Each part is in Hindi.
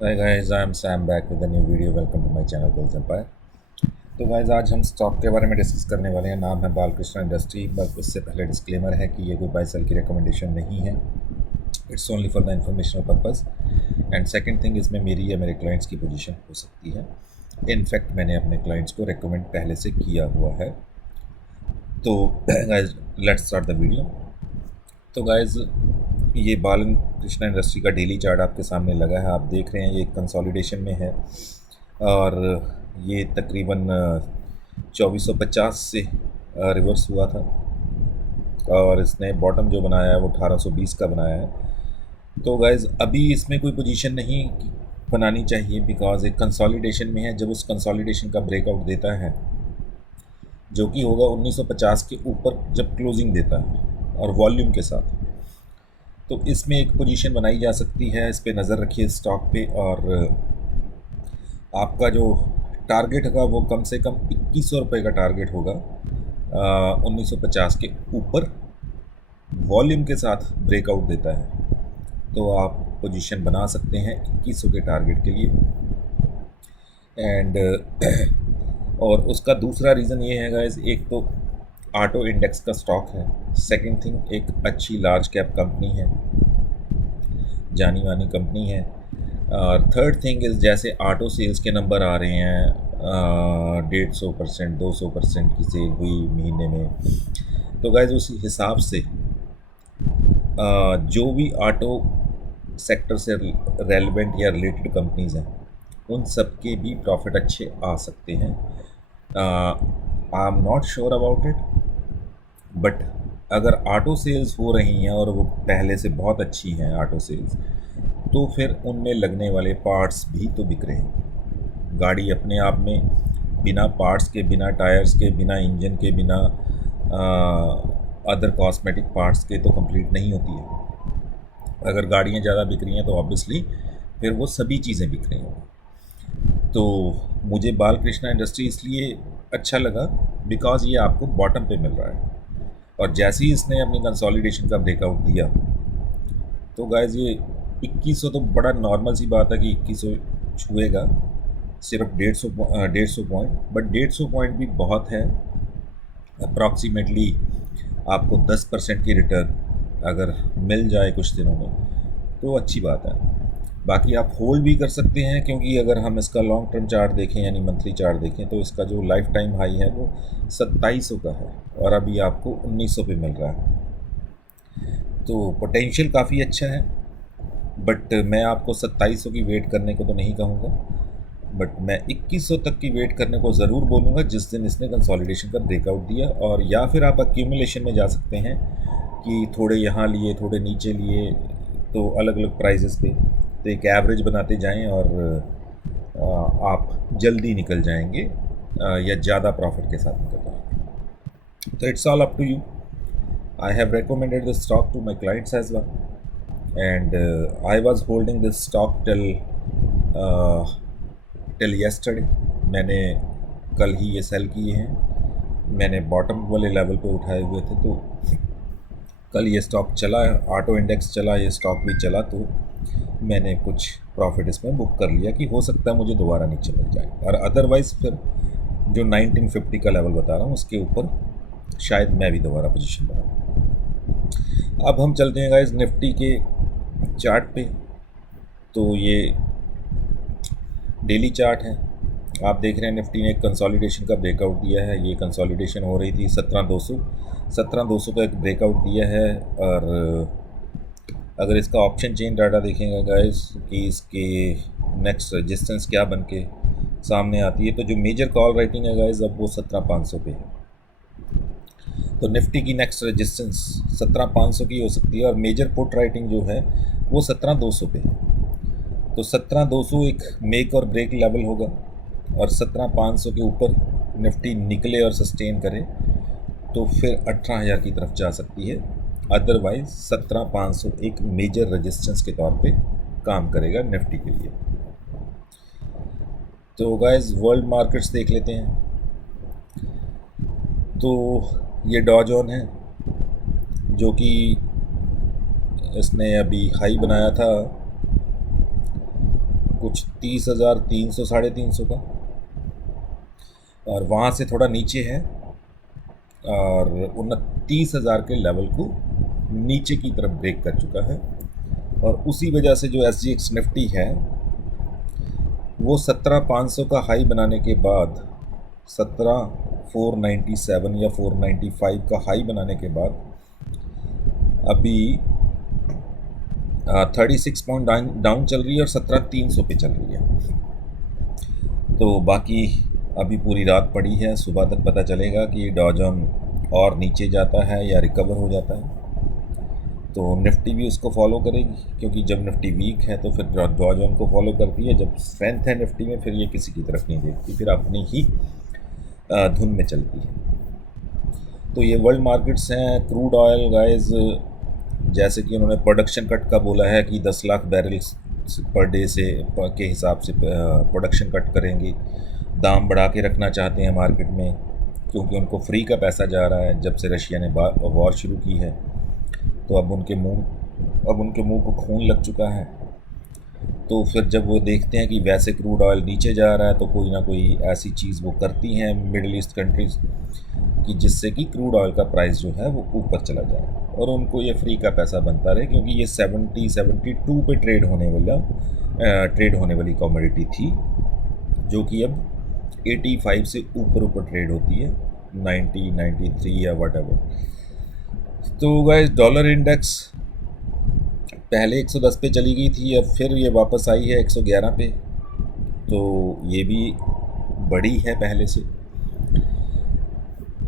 Hi guys, I'm Sam back with a new video. Welcome to my channel Bulls Empire. तो गाइज आज हम स्टॉक के बारे में डिस्कस करने वाले हैं। नाम है बालकृष्ण इंडस्ट्री, बट उससे पहले डिस्क्लेमर है कि ये कोई बाय सेल की रिकमेंडेशन नहीं है। It's only for the informational purpose. And second thing, इसमें मेरी या मेरे क्लाइंट्स की पोजीशन हो सकती है। इनफैक्ट मैंने अपने क्लाइंट्स को रिकमेंड पहले से किया हुआ है। तो guys let's start the video. तो गाइज ये बालन कृष्णा इंडस्ट्री का डेली चार्ट आपके सामने लगा है। आप देख रहे हैं ये कंसोलिडेशन में है और ये तकरीबन 2450 से रिवर्स हुआ था और इसने बॉटम जो बनाया है वो 1820 का बनाया है। तो गाइज अभी इसमें कोई पोजीशन नहीं बनानी चाहिए बिकॉज एक कंसोलिडेशन में है। जब उस कंसोलिडेशन का ब्रेकआउट देता है जो कि होगा 1950 के ऊपर जब क्लोजिंग देता है और वॉल्यूम के साथ, तो इसमें एक पोजीशन बनाई जा सकती है। इस पर नज़र रखिए स्टॉक पे। और आपका जो टारगेट होगा वो कम से कम 2100 रुपये का टारगेट होगा 1950 के ऊपर वॉल्यूम के साथ ब्रेकआउट देता है तो आप पोजीशन बना सकते हैं 2100 के टारगेट के लिए। एंड और उसका दूसरा रीज़न ये है गाइस, एक तो ऑटो इंडेक्स का स्टॉक है, सेकंड थिंग एक अच्छी लार्ज कैप कंपनी है, जानी मानी कंपनी है, और थर्ड थिंग इज़ जैसे ऑटो सेल्स के नंबर आ रहे हैं 150%, 200% की सेल हुई महीने में। तो गाइस उसी हिसाब से जो भी ऑटो सेक्टर से रेलेवेंट या रिलेटेड कंपनीज़ हैं उन सब के भी प्रॉफिट अच्छे आ सकते हैं। I am not sure about it, but अगर ऑटो सेल्स हो रही हैं और वो पहले से बहुत अच्छी हैं ऑटो सेल्स, तो फिर उनमें लगने वाले पार्ट्स भी तो बिक रहे हैं। गाड़ी अपने आप में बिना पार्ट्स के, बिना टायर्स के, बिना इंजन के, बिना अदर कॉस्मेटिक पार्ट्स के तो कंप्लीट नहीं होती है। अगर गाड़ियाँ ज़्यादा बिक रही हैं तो ऑब्वियसली फिर वो सभी चीज़ें बिक रही होंगी। तो मुझे बालकृष्णा इंडस्ट्री इसलिए अच्छा लगा बिकॉज़ ये आपको बॉटम पे मिल रहा है और जैसे ही इसने अपनी कंसोलिडेशन का ब्रेकआउट दिया तो गाइज ये 2100 तो बड़ा नॉर्मल सी बात है कि 2100 छुएगा, सिर्फ 150 पॉइंट, बट 150 पॉइंट भी बहुत है। अप्रॉक्सीमेटली आपको 10% की रिटर्न अगर मिल जाए कुछ दिनों में तो अच्छी बात है। बाकी आप होल्ड भी कर सकते हैं क्योंकि अगर हम इसका लॉन्ग टर्म चार्ट देखें यानी मंथली चार्ट देखें तो इसका जो लाइफ टाइम हाई है वो 2700 का है और अभी आपको 1900 पे मिल रहा है। तो पोटेंशियल काफ़ी अच्छा है, बट मैं आपको 2700 की वेट करने को तो नहीं कहूँगा, बट मैं 2100 तक की वेट करने को ज़रूर बोलूँगा जिस दिन इसने कंसोलिडेशन का ब्रेकआउट दिया। और या फिर आप एक्यूमुलेशन में जा सकते हैं कि थोड़े यहाँ लिए थोड़े नीचे लिए, तो अलग अलग प्राइजेस पे, तो एक एवरेज बनाते जाएं और आप जल्दी निकल जाएंगे या ज़्यादा प्रॉफिट के साथ निकल जाएंगे। तो it's all up to you. I have recommended this stock to my clients as well, and I was holding this stock till yesterday. मैंने कल ही ये सेल किए हैं। मैंने बॉटम वाले लेवल पे उठाए हुए थे, तो कल ये स्टॉक चला, ऑटो इंडेक्स चला, ये स्टॉक भी चला, तो मैंने कुछ प्रॉफिट इसमें बुक कर लिया कि हो सकता है मुझे दोबारा नीचे मिल जाए। और अदरवाइज़ फिर जो 1950 का लेवल बता रहा हूँ उसके ऊपर शायद मैं भी दोबारा पोजीशन बनाऊँ। अब हम चलते हैं गाइस निफ्टी के चार्ट पे। तो ये डेली चार्ट है, आप देख रहे हैं निफ्टी ने एक कंसोलिडेशन का ब्रेकआउट दिया है। ये कंसोलिडेशन हो रही थी 17200 का एक ब्रेकआउट दिया है। और अगर इसका ऑप्शन चेन डाटा देखेंगे गाइस कि इसके नेक्स्ट रेजिस्टेंस क्या बन के सामने आती है, तो जो मेजर कॉल राइटिंग है गाइस अब वो 17500 पे है। तो निफ्टी की नेक्स्ट रेजिस्टेंस 17500 की हो सकती है और मेजर पुट राइटिंग जो है वो 17200 पे है। तो 17200 एक मेक और ब्रेक लेवल होगा और 17500 के ऊपर निफ्टी निकले और सस्टेन करे तो फिर 18000 की तरफ जा सकती है। अदरवाइज 17500 एक मेजर रेजिस्टेंस के तौर पे काम करेगा निफ्टी के लिए। तो गाइस वर्ल्ड मार्केट्स देख लेते हैं। तो ये डॉ जोन है जो कि इसने अभी हाई बनाया था कुछ 30,300 350 का, और वहाँ से थोड़ा नीचे है और 29,000 के लेवल को नीचे की तरफ ब्रेक कर चुका है। और उसी वजह से जो SGX निफ्टी है वो 17,500 का हाई बनाने के बाद 17,497 या 495 का हाई बनाने के बाद अभी 36 पॉइंट डाउन चल रही है और 17,300 पे चल रही है। तो बाकी अभी पूरी रात पड़ी है, सुबह तक पता चलेगा कि डॉ जोन्स और नीचे जाता है या रिकवर हो जाता है। तो निफ्टी भी उसको फॉलो करेगी, क्योंकि जब निफ्टी वीक है तो फिर डॉ जोन्स को फॉलो करती है, जब स्ट्रेंथ है निफ्टी में फिर ये किसी की तरफ नहीं देखती, फिर अपनी ही धुन में चलती है। तो ये वर्ल्ड मार्केट्स हैं। क्रूड ऑयल गाइस, जैसे कि उन्होंने प्रोडक्शन कट का बोला है कि 10 लाख बैरल्स पर डे से के हिसाब से प्रोडक्शन कट करेंगे। दाम बढ़ा के रखना चाहते हैं मार्केट में, क्योंकि उनको फ्री का पैसा जा रहा है जब से रशिया ने वॉर शुरू की है। तो अब उनके मुंह को खून लग चुका है। तो फिर जब वो देखते हैं कि वैसे क्रूड ऑयल नीचे जा रहा है तो कोई ना कोई ऐसी चीज़ वो करती हैं मिडिल ईस्ट कंट्रीज़ कि जिससे कि क्रूड ऑयल का प्राइस जो है वो ऊपर चला जाए और उनको ये फ्री का पैसा बनता रहे, क्योंकि ये 72 पे ट्रेड होने वाली कमोडिटी थी, जो कि अब 85 से ऊपर ट्रेड होती है, 90, 93 या व्हाटएवर। तो गाइस, डॉलर इंडेक्स पहले 110 पे चली गई थी, अब फिर ये वापस आई है 111 पे, तो ये भी बड़ी है पहले से।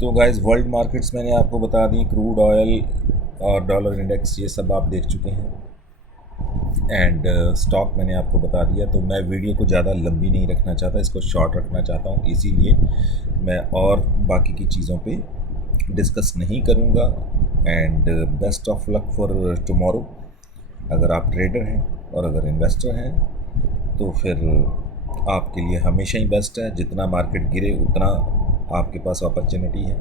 तो गाइस, वर्ल्ड मार्केट्स मैंने आपको बता दी, क्रूड ऑयल और डॉलर इंडेक्स ये सब आप देख चुके हैं, एंड स्टॉक मैंने आपको बता दिया। तो मैं वीडियो को ज़्यादा लंबी नहीं रखना चाहता, इसको शॉर्ट रखना चाहता हूँ, इसीलिए मैं और बाकी की चीज़ों पे डिस्कस नहीं करूँगा। And best of luck for tomorrow. अगर आप ट्रेडर हैं और अगर इन्वेस्टर हैं तो फिर आपके लिए हमेशा ही बेस्ट है, जितना मार्केट गिरे उतना आपके पास अपॉर्चुनिटी है।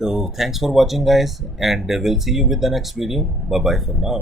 तो thanks for watching guys, and will see you with the next video. Bye bye for now.